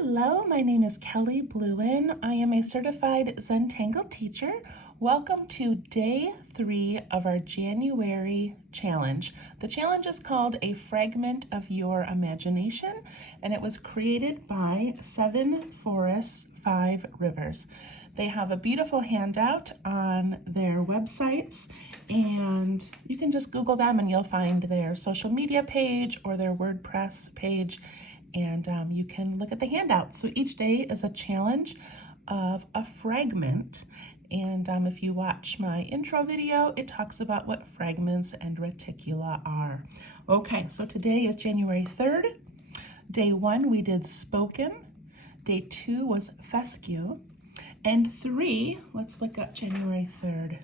Hello, my name is Kelly Bluen. I am a certified Zentangle teacher. Welcome to day 3 of our January challenge. The challenge is called A Fragment of Your Imagination, and it was created by 7 Forests, 5 Rivers. They have a beautiful handout on their websites, and you can just Google them and you'll find their social media page or their WordPress page, and you can look at the handout. So each day is a challenge of a fragment, and if you watch my intro video, it talks about what fragments and reticula are. Okay, so today is January 3rd. Day 1 we did spoken. Day 2 was fescue. And 3, let's look up January 3rd.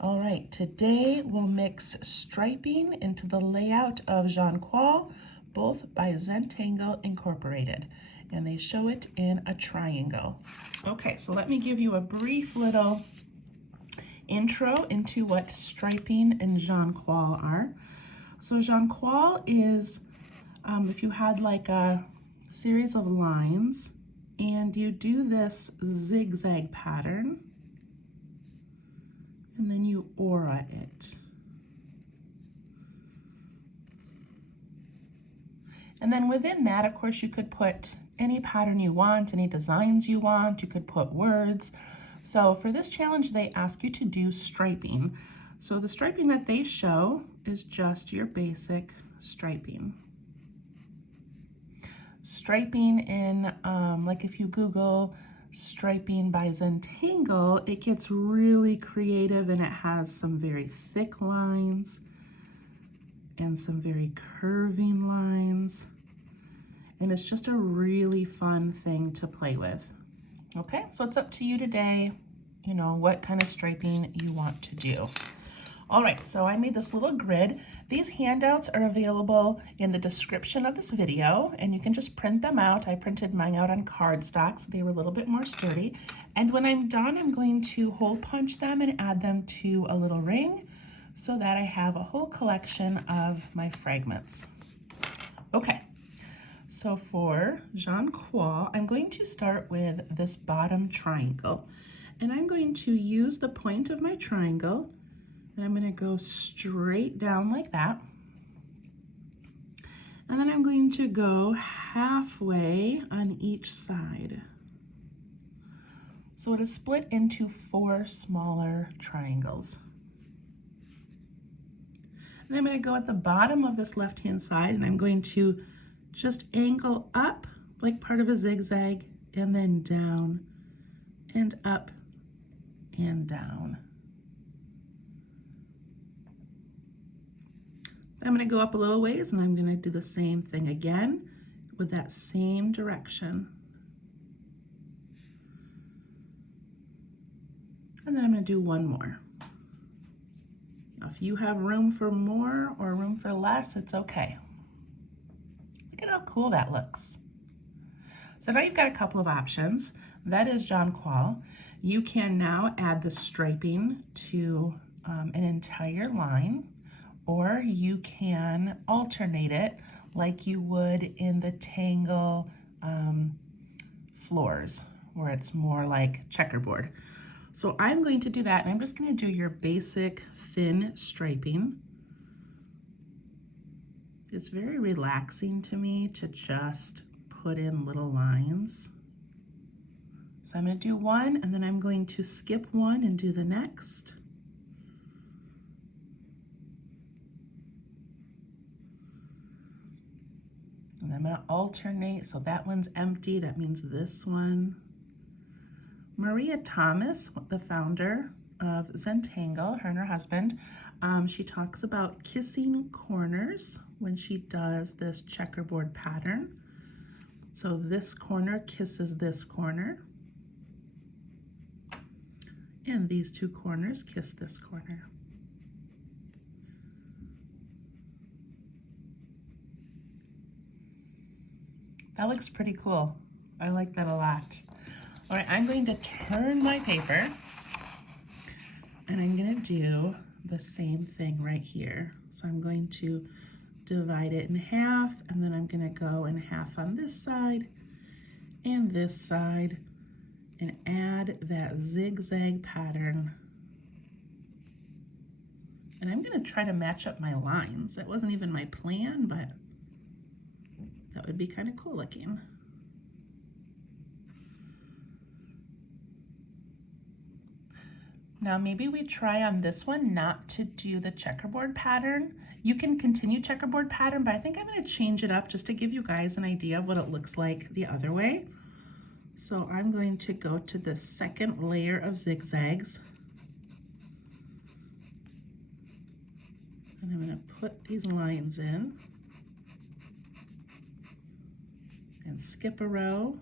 All right, today we'll mix striping into the layout of Qual, both by Zentangle Incorporated, and they show it in a triangle. Okay, so let me give you a brief little intro into what striping and Qual are. So Qual is, if you had like a series of lines and you do this zigzag pattern, and then you aura it. And then within that, of course, you could put any pattern you want, any designs you want, you could put words. So for this challenge, they ask you to do striping. So the striping that they show is just your basic striping. Striping in, like if you Google striping by Zentangle, it gets really creative and it has some very thick lines and some very curving lines. And it's just a really fun thing to play with. Okay, so it's up to you today, you know, what kind of striping you want to do. All right, so I made this little grid. These handouts are available in the description of this video, and you can just print them out. I printed mine out on cardstock, so they were a little bit more sturdy. And when I'm done, I'm going to hole punch them and add them to a little ring so that I have a whole collection of my fragments. Okay, so for Qual, I'm going to start with this bottom triangle, and I'm going to use the point of my triangle, and I'm going to go straight down like that. And then I'm going to go halfway on each side. So it is split into 4 smaller triangles. And I'm going to go at the bottom of this left-hand side, and I'm going to just angle up like part of a zigzag, and then down and up and down. I'm going to go up a little ways, and I'm going to do the same thing again with that same direction. And then I'm going to do one more. Now, if you have room for more or room for less, it's okay. Look at how cool that looks. So now you've got a couple of options. That is Qual. You can now add the striping to an entire line, or you can alternate it like you would in the Tangle floors, where it's more like checkerboard. So I'm going to do that, and I'm just going to do your basic thin striping. It's very relaxing to me to just put in little lines. So I'm going to do one, and then I'm going to skip one and do the next. And I'm going to alternate, so that one's empty, that means this one. Maria Thomas, the founder of Zentangle, her and her husband, she talks about kissing corners when she does this checkerboard pattern. So this corner kisses this corner, and these 2 corners kiss this corner. That looks pretty cool. I like that a lot. All right, I'm going to turn my paper, and I'm going to do the same thing right here. So I'm going to divide it in half, and then I'm going to go in half on this side and this side and add that zigzag pattern. And I'm going to try to match up my lines. That wasn't even my plan, but that would be kind of cool looking. Now maybe we try on this one not to do the checkerboard pattern. You can continue checkerboard pattern, but I think I'm going to change it up just to give you guys an idea of what it looks like the other way. So I'm going to go to the second layer of zigzags. And I'm going to put these lines in and skip a row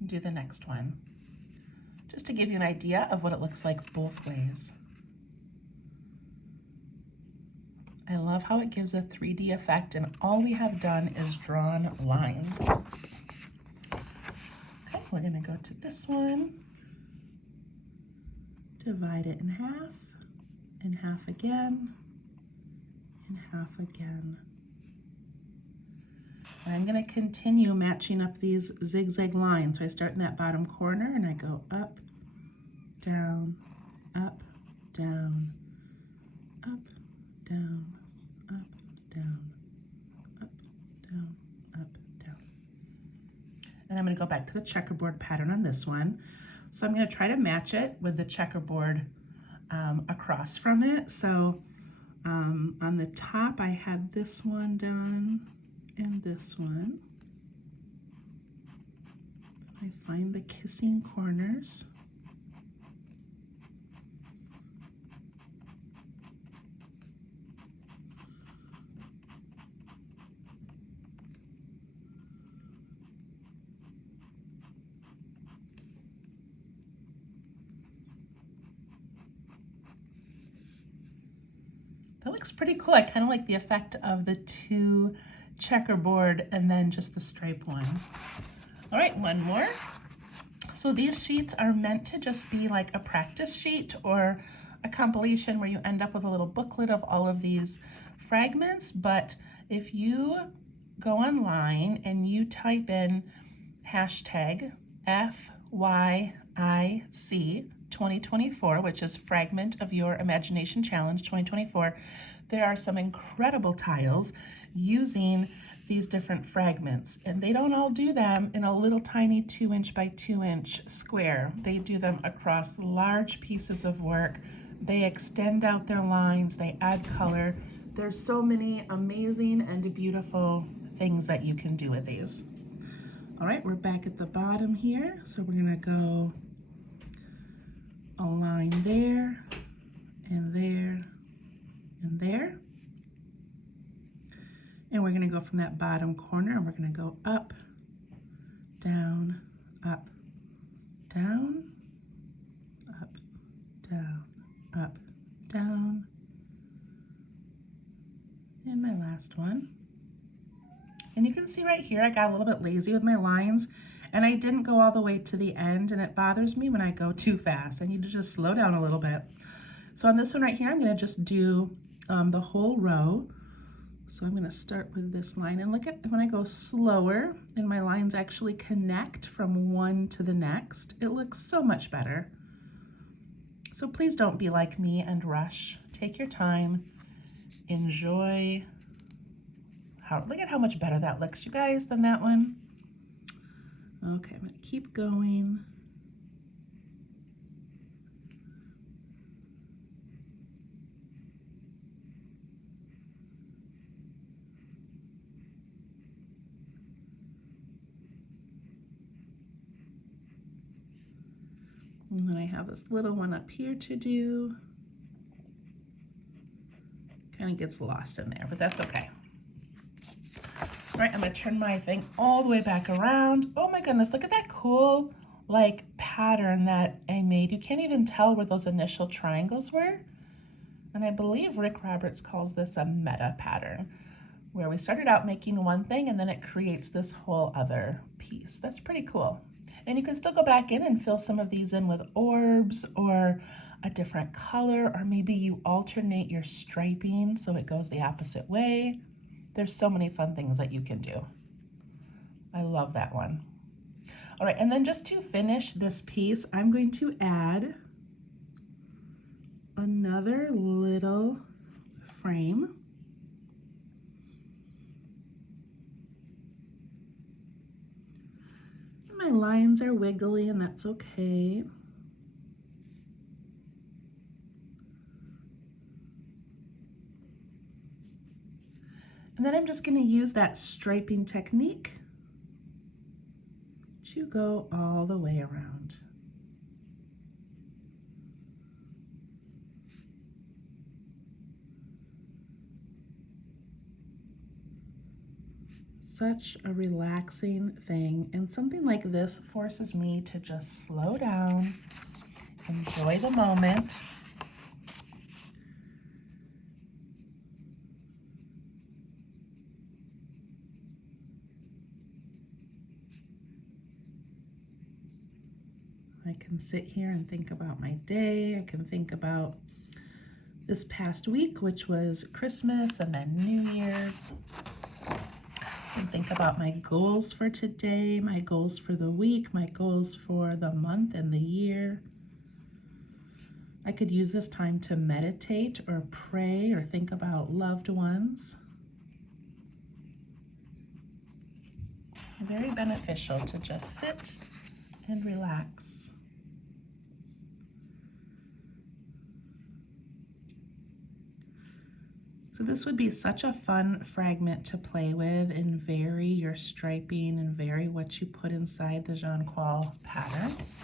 and do the next one, just to give you an idea of what it looks like both ways. I love how it gives a 3D effect, and all we have done is drawn lines. Okay, we're going to go to this one. Divide it in half again, and half again. And I'm going to continue matching up these zigzag lines. So I start in that bottom corner and I go up, down, up, down, up, down, up, down, up, down, up, down. And I'm going to go back to the checkerboard pattern on this one. So I'm going to try to match it with the checkerboard across from it. So on the top I had this one done and this one. I find the kissing corners. That looks pretty cool. I kind of like the effect of the two checkerboard and then just the stripe one. All right, one more. So these sheets are meant to just be like a practice sheet or a compilation where you end up with a little booklet of all of these fragments. But if you go online and you type in hashtag FYIC 2024, which is Fragment of Your Imagination Challenge 2024, there are some incredible tiles using these different fragments, and they don't all do them in a little tiny 2" by 2" square. They do them across large pieces of work. They extend out their lines, they add color. There's so many amazing and beautiful things that you can do with these. All right, we're back at the bottom here, so we're gonna go a line there and there and there, and we're going to go from that bottom corner and we're going to go up, down, up, down, up, down, up, down, and my last one. And you can see right here I got a little bit lazy with my lines and I didn't go all the way to the end, and it bothers me when I go too fast. I need to just slow down a little bit. So on this one right here, I'm going to just do the whole row. So I'm going to start with this line, and look at when I go slower and my lines actually connect from one to the next, it looks so much better. So please don't be like me and rush. Take your time, enjoy. Look at how much better that looks, you guys, than that one. Okay, I'm going to keep going. And then I have this little one up here to do. Kind of gets lost in there, but that's okay. All right, I'm gonna turn my thing all the way back around. Oh my goodness, look at that cool like pattern that I made. You can't even tell where those initial triangles were. And I believe Rick Roberts calls this a meta pattern, where we started out making one thing and then it creates this whole other piece. That's pretty cool. And you can still go back in and fill some of these in with orbs or a different color, or maybe you alternate your striping so it goes the opposite way. There's so many fun things that you can do. I love that one. All right, and then just to finish this piece, I'm going to add another little frame. My lines are wiggly, and that's okay. And then I'm just going to use that striping technique to go all the way around. Such a relaxing thing, and something like this forces me to just slow down, enjoy the moment. I can sit here and think about my day. I can think about this past week, which was Christmas and then New Year's. I can think about my goals for today, my goals for the week, my goals for the month and the year. I could use this time to meditate or pray or think about loved ones. Very beneficial to just sit and relax. So this would be such a fun fragment to play with and vary your striping and vary what you put inside the Qual patterns.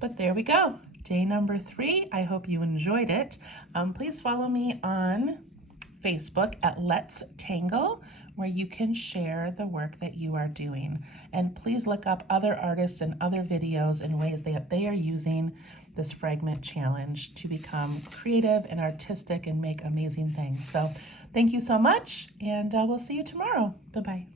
But there we go, day number 3. I hope you enjoyed it. Please follow me on Facebook at Let's Tangle, where you can share the work that you are doing. And please look up other artists and other videos and ways that they are using this fragment challenge to become creative and artistic and make amazing things. So thank you so much, and we'll see you tomorrow. Bye-bye.